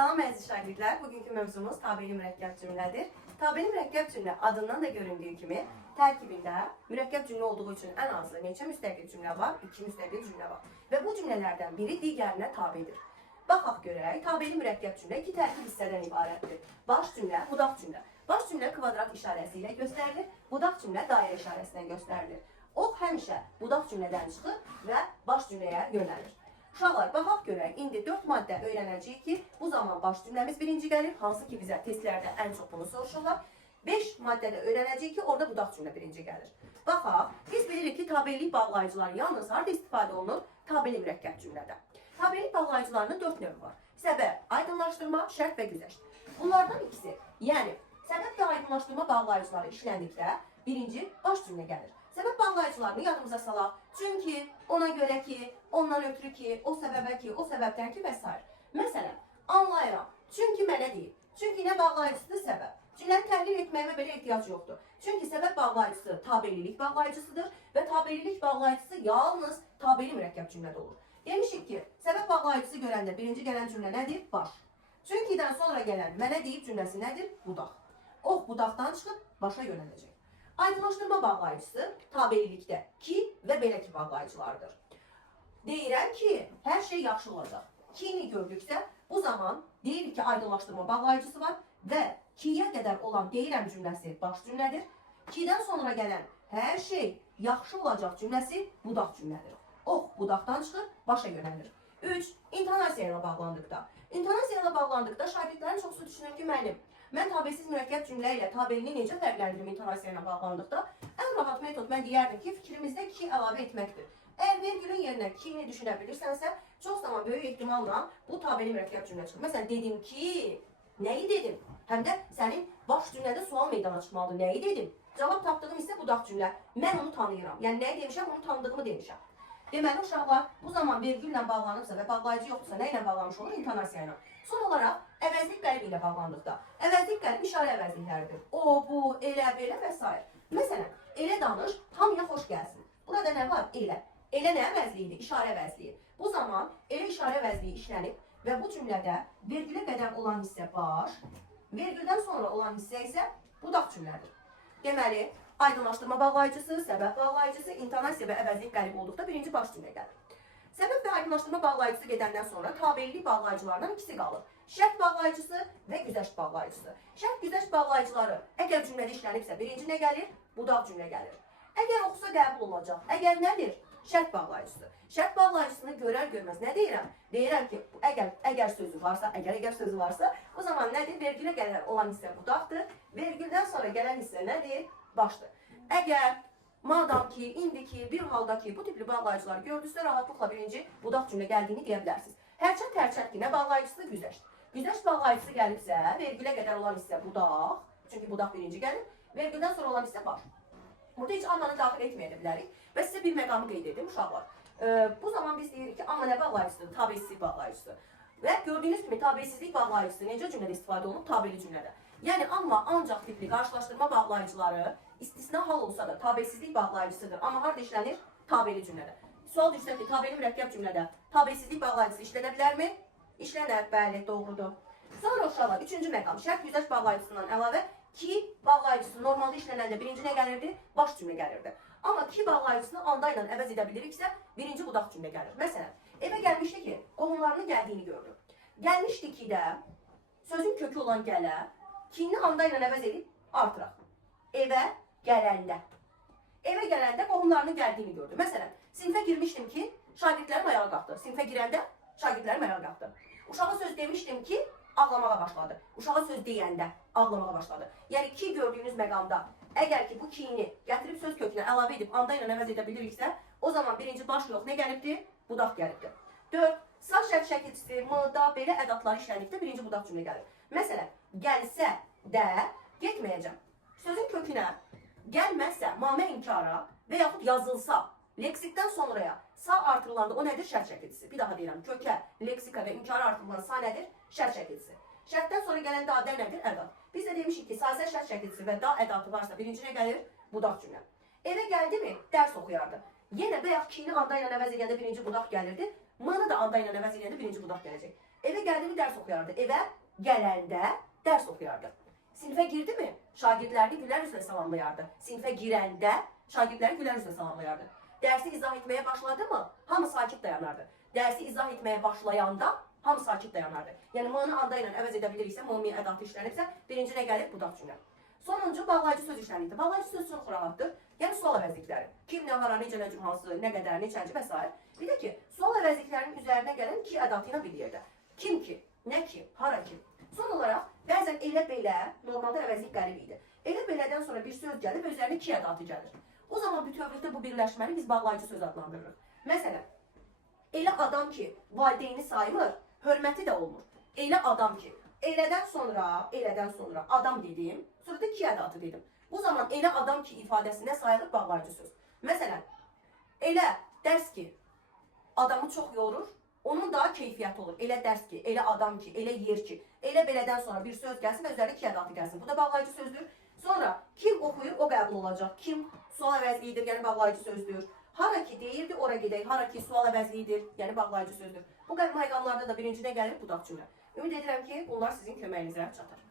Salam əziz şagirdlər, bugünkü mövzumuz tabeli mürəkkəb cümlədir. Tabeli mürəkkəb cümlə adından da göründüyü kimi tərkibində mürəkkəb cümlə olduğu üçün ən azı neçə müstəqil cümlə var? 2 müstəqil cümlə var. Və bu cümlələrdən biri digərinə tabedir. Baxaq görək, tabeli mürəkkəb cümlə iki tərkib hissədən ibarətdir. Baş cümlə, budaq cümlə. Baş cümlə kvadrat işarəsi ilə göstərilir, budaq cümlə dairə işarəsilə göstərilir. Ox həmişə budaq cümlədən çıxır və baş cümləyə yönəlir. Uşaqlar, baxaq görək, indi 4 maddə öyrənəcəyik ki, bu zaman baş cümləmiz birinci gəlir, hansı ki bizə testlərdə ən çox bunu soruşurlar. 5 maddədə öyrənəcəyik ki, orada budaq cümlə birinci gəlir. Baxaq, biz bilirik ki, tabelilik bağlayıcıları yalnız harada istifadə olunur? Tabeli mürəkkəb cümlədə. Tabelilik bağlayıcılarının 4 növü var. Səbəb, aydınlaşdırma, şərt və güzəşt. Bunlardan ikisi, yəni səbəb və aydınlaşdırma bağlayıcıları işləndikdə birinci baş cümlə gəlir. Səbəb bağlayıcılarını yadımıza salaq. Çünki, ona görə ki, ondan ötürü ki, o səbəbə ki, o səbəbdən ki və s. Məsələn, anlayıram. Çünki mənə deyil. Çünki nə bağlayıcısıdır? Səbəb. Cümləni təhlil etməyimə belə ehtiyac yoxdur. Çünki səbəb bağlayıcısı tabelilik bağlayıcısıdır və tabelilik bağlayıcısı yalnız tabeli mürəkkəb cümlədə olur. Demişik ki, səbəb bağlayıcısı görəndə birinci gələn cümlə nədir? Baş. Çünkidən sonra gələn mənə deyib cümləsi nədir? Budaq. Ox budaqdan çıxıb başa yönələcək. Aydınlaşdırma bağlayıcısı tabelilikdə ki və belə ki bağlayıcılardır. Deyirəm ki, hər şey yaxşı olacaq. Ki-ni gördüksə, bu zaman deyirik ki, aydınlaşdırma bağlayıcısı var və ki-yə qədər olan deyirəm cümləsi baş cümlədir. Ki-dən sonra gələn hər şey yaxşı olacaq cümləsi budaq cümlədir. Ox budaqdan çıxır, başa yönəlir. 3. İntonasiya ilə bağlandıqda. İntonasiya ilə bağlandıqda şagirdlərin çoxsu düşünür ki, müəllim, mən tabelsiz mürəkkəb cümlə ilə tabelini necə fərqləndirim intonasiya ilə bağlandıqda? Ən rahat metod mən deyərdim ki, fikrimizdə ki əlavə etməkdir. Əgər vergülün yerinə ki-ni düşünə bilirsənsə, çox zaman böyük ehtimalla bu tabeli mürəkkəb cümlə çıxır. Məsələn, dedim ki, nəyi dedim? Həm də sənin baş cümlədə sual meydana çıxmalıdır. Nəyi dedim? Cavab tapdığım isə budaq cümlə. Mən onu tanıyıram. Yəni nəyi demişəm, onu tanıdığımı demişəm. Deməli, uşaqlar bu zaman vergüllə bağlanıbsa və bağlayıcı yoxdursa nə ilə bağlanmış olur? İntonasiya ilə. Son olaraq, əvəzlik qəlib ilə bağlandıqda. Əvəzlik qəlib işarə əvəzlikləridir. O, bu, elə, belə və s. Məsələn, elə danış, hamıya xoş gəlsin. Burada nə var? Elə. Elə nə əvəzliyidir? İşarə əvəzliyi. Bu zaman elə işarə əvəzliyi işlənib və bu cümlədə vergülə qədər olan hissə baş, vergüldən sonra olan hissə isə budaq cümlədir. Deməli, aydınlaşdırma bağlayıcısı, səbəb bağlayıcısı, intonasiya və əvəzlik qəlib olduqda birinci baş cümlə gəlir. Səbəb və aydınlaşdırma bağlayıcısı gedəndən sonra tabelilik bağlayıcılarından ikisi qalır. Şərt bağlayıcısı və güzəşt bağlayıcısı. Şərt güzəşt bağlayıcıları əgər cümlədə işlənibsə birinci nə gəlir? Budaq cümlə gəlir. Əgər oxusa qəbul olacaq. Əgər nədir? Şərt bağlayıcısı. Şərt bağlayıcısını görər-görməz nə deyirəm? Deyirəm ki, əgər sözü varsa, o zaman nədir? Vergülə gələn olan hissə budaqdır. Vergüldən sonra gələn hissə nədir? Başdır. Əgər madam ki, indi ki, bir halda ki, bu tipli bağlayıcıları gördünüzsə, rahatlıqla birinci budaq cümlə gəldiyini deyə bilərsiniz. Hərçənd tərçət ki, nə bağlayıcısı? Güzəşt. Güzəşt bağlayıcısı gəlibsə, vergülə qədər olan hissə budaq, çünki budaq birinci gəlir, vergüldən sonra olan hissə baş. Burada heç ammanı daxil etməyə bilərik və sizə bir məqamı qeyd edim, uşaqlar. Bu zaman biz deyirik ki, amma nə bağlayıcısıdır? Tabelsizlik bağlayıcısı. Və gördüyünüz kimi tabelsizlik bağlayıcısı necə cümlədə istifadə olunub? Tabeli cümlədə. Yəni, amma ancaq tipli qarşılaşdırma bağlayıcıları istisna hal olsa da tabelsizlik bağlayıcısıdır. Amma harada işlənir? Tabeli cümlədə. Sual düşsə ki, tabeli mürəkkəb cümlədə tabelsizlik bağlayıcısı işlənə bilərmi? İşlənər, bəli, doğrudur. Sonra uşaqlar, 3-cü məqam, şərt güzəşt bağlayıcısından əlavə ki bağlayıcısı normalda işlənəndə birinci nə gəlirdi? Baş cümlə gəlirdi. Amma ki bağlayıcısını anda ilə əvəz edə biliriksə, birinci budaq cümlə gəlir. Məsələn, evə gəlmişdi ki, qohumlarının gəldiyini gördü. Gəlmişdi ki də, sözün kökü olan gələ, ki-ni anda ilə əvəz edib artıraq. Evə gələndə. Evə gələndə qohumlarının gəldiyini gördü. Məsələn, sinifə girmişdim ki, şagirdlərim ayağa qalxdı. Sinifə girəndə şagirdlərim ayağa qalxdı. Uşağa söz demişdim ki, ağlamağa başladı. Uşağa söz deyəndə ağlamağa başladı. Yəni ki gördüyünüz məqamda əgər ki bu ki-ni gətirib söz kökünə əlavə edib anda ilə əvəz edə biliriksə, o zaman birinci baş yox, nə gəlibdir? Budaq gəlibdir. 4. Sağ şərt şəkilçisi, m-da belə ədatları işləndikdə birinci budaq cümlə gəlir. Məsələn, gəlsə də getməyəcəm. Sözün kökünə gəlməzsə, mamə inkara və yaxud yazılsa, leksikdən sonraya sa artırılanda o nədir? Şərt şəkilçisi. Bir daha deyirəm, kökə, leksika və inkara artırılan sa nədir? Şərt şəkilçisi. Şərtdən sonra gələn dadə nədir? Ədat. Biz də demişik ki, sasə şərt şəkilçisi və da ədatı varsa birinci nə gəlir? Budaq cümlə. Evə gəldi mi? Dərs oxuyardı. Yenə bayaq ki-ni anda ilə əvəz edəndə birinci budaq gəlirdi. M-ni də anda ilə əvəz edəndə birinci budaq gələcək. Eve gəldi mi dərs oxuyardı. Evə gələndə dərs oxuyardı. Sinifə girdi mi şagirdlərini gülər üzlə salamlayardı. Sinifə girəndə şagirdləri gülər üzlə salamlayardı. Dərsi izah etməyə başladı mı hamı sakit dayanardı. Dərsi izah etməyə başlayanda hamı sakit dayanardı. Yəni m-nı anda ilə əvəz edə biliriksə, m-mi ədatı işlənibsə, birinci nə gəlir? Budaq cümlə. Sonuncu bağlayıcı söz işlənibdir. Bağlayıcı söz çox rahatdır. Yəni sual əvəzlikləri. Kim, nə, hara, necə, nə, hansı, nə qədər, neçənci və s. Bir də ki, sual əvəzliklərinin üzərinə gələn ki ədatı ilə bir yerdə. Kim ki, nə ki, hara ki. Son olaraq, bəzən elə belə, normalda əvəzlik qərib idi. Elə belədən sonra bir söz gəlir və üzərinə ki ədatı gəlir. O zaman bütövlükdə bu birləşməni biz bağlayıcı söz adlandırırıq. Məsələn, elə adam ki, valideyni sayılır, hörməti də olmur. Elə adam ki, elədən sonra adam dedim, sonra da ki ədatı dedim. Bu zaman elə adam ki ifadəsində sayılır bağlayıcı söz. Məsələn, elə dərs ki, adamı çox yorur, onun daha keyfiyyəti olur. Elə dərs ki, elə adam ki, elə yer ki, elə belədən sonra bir söz gəlsin və üzərində ki ədatı gəlsin. Bu da bağlayıcı sözdür. Sonra kim oxuyur, o qəbul olacaq. Kim sual əvəzliyidir, yəni bağlayıcı sözdür. Hara ki deyirdi, ora gedək. Hara ki sual əvəzliyidir, yəni bağlayıcı sözdür. Bu məqamlarda da birincidə gəlir budaq cümlə. Ümid edirəm ki, bunlar sizin köməyinizə çatar.